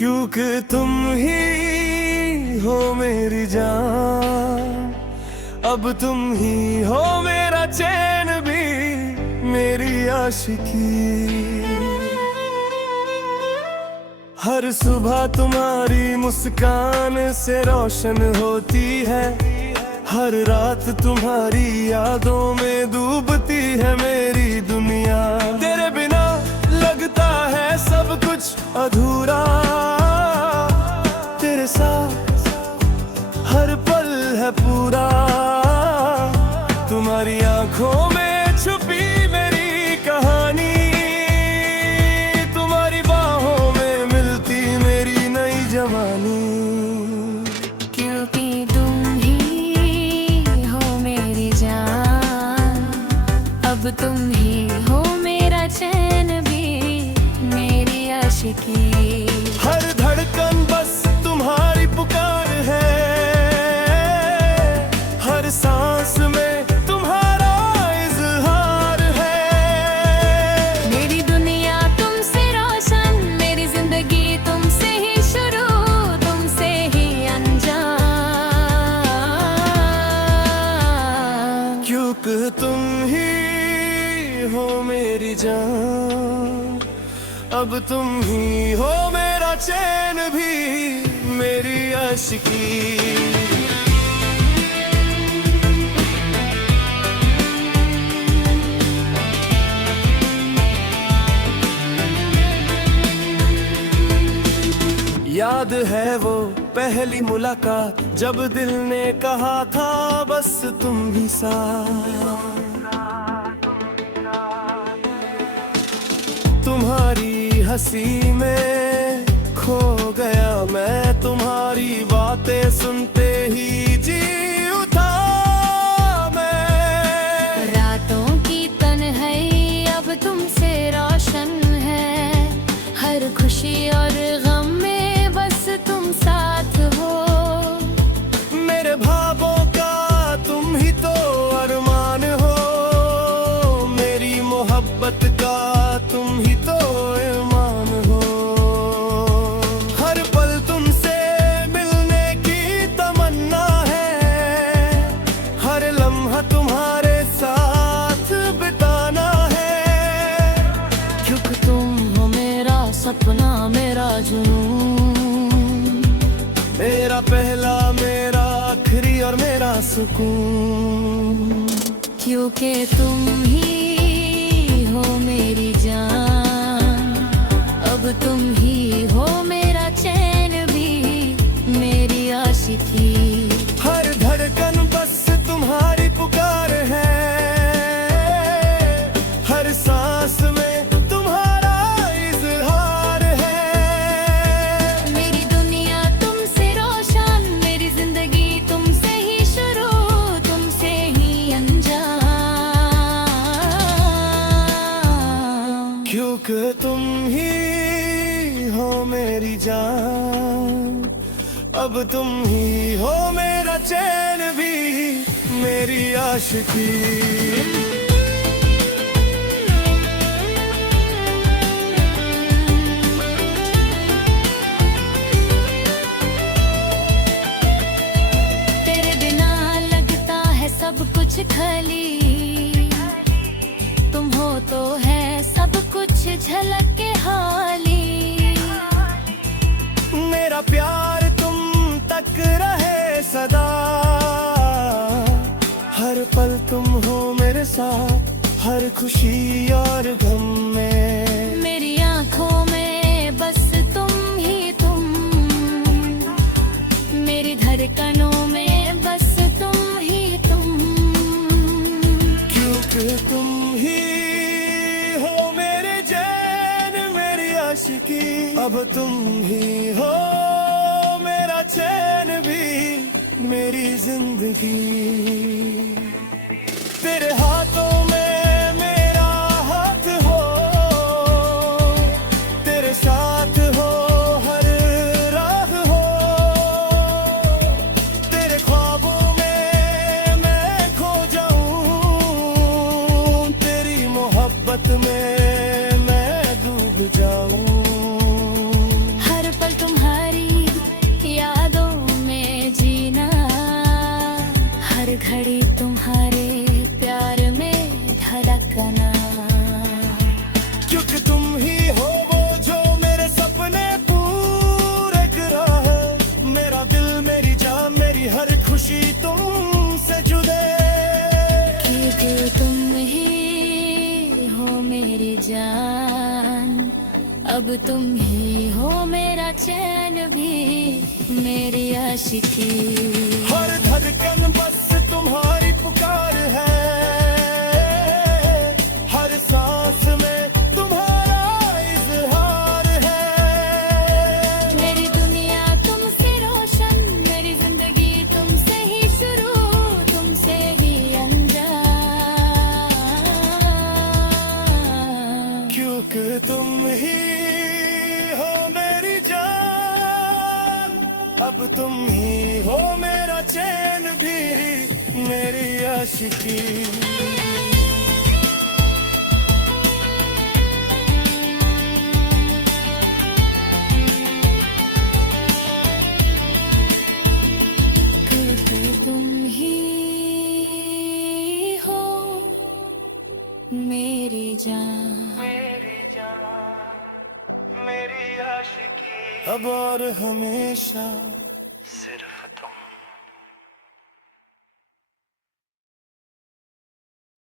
क्योंकि तुम ही हो मेरी जान, अब तुम ही हो मेरा चैन भी, मेरी आशिकी। हर सुबह तुम्हारी मुस्कान से रोशन होती है, हर रात तुम्हारी यादों में डूबती है मेरी दुनिया। तेरे बिना लगता है सब कुछ अधूरा, तेरे साथ हर पल है पूरा। तुम्हारी आंखों में छुपी मेरी कहानी, तुम्हारी बाहों में मिलती मेरी नई जवानी। क्योंकि तुम ही हो मेरी जान, अब तुम ही हो मेरा चैन भी, मेरी आशिकी। हर धड़कन बस तुम्हारी पुकार है, हर सांस में तुम्हारा इजहार है। मेरी दुनिया तुमसे रोशन, मेरी जिंदगी तुमसे ही शुरू, तुमसे ही अनजान। क्योंकि तुम ही हो मेरी जान, अब तुम ही हो मेरा चैन भी, मेरी आशिकी। याद है वो पहली मुलाकात, जब दिल ने कहा था बस तुम ही साथ। तुम्हारी हंसी में खो गया मैं, तुम्हारी बातें सुनते ही जी उठा मैं। रातों की तन्हाई अब तुमसे रोशन है, हर खुशी और गम में बस तुम साथ हो। मेरे ख्वाबों का तुम ही तो अरमान हो, मेरी मोहब्बत का तुम ही तो ईमान हो। हर पल तुमसे मिलने की तमन्ना है, हर लम्हा तुम्हारे साथ बिताना है। क्योंकि तुम हो मेरा सपना, मेरा जुनून, मेरा पहला, मेरा आखिरी और मेरा सुकून। क्योंकि तुम ही हो मेरी जान, अब तुम ही हो मेरा चैन भी, मेरी आशिकी। हर धड़कन बस तुम्हारी पुकार है, हर सांस में तुम्हारा इजहार है। मेरी दुनिया तुमसे रोशन, मेरी जिंदगी तुमसे ही शुरू, तुमसे ही अनजान। क्योंकि तुम ही हो मेरी जान, अब तुम ही हो मेरा चैन भी, मेरी आशिकी। तेरे बिना लगता है सब कुछ खाली, तुम हो तो है सब कुछ झलक के हाली। मेरा प्यार तुम तक रहे सदा, हर पल तुम हो मेरे साथ, हर खुशी और गम में। मेरी आंखों में बस तुम ही तुम, मेरी धड़कनों में बस तुम ही तुम। क्योंकि तुम ही हो मेरे चैन, मेरी आशिकी। अब तुम ही हो मेरा चैन भी, मेरी जिंदगी। तेरे हाथों में मेरा हाथ हो, तेरे साथ हो हर राह हो। तेरे ख्वाबों में मैं खो जाऊं, तेरी मोहब्बत में मैं डूब जाऊं। हर पल तुम खुशी तुमसे जुदे, क्योंकि तुम ही हो मेरी जान, अब तुम ही हो मेरा चैन भी, मेरी आशिकी। हर धड़कन बस तुम्हारी पुकार है, हर सांस में तुम्हारा इजहार है। मेरी दुनिया तुमसे रोशन, मेरी जिंदगी तुमसे ही शुरू, तुमसे ही अंजाम, क्योंकि तुम ही हो मेरी जान, अब तुम ही हो मेरा चैन भी, मेरी आशिकी। क्योंकि तुम ही हो मेरी जान, मेरी आशिकी। अब और हमेशा सिर्फ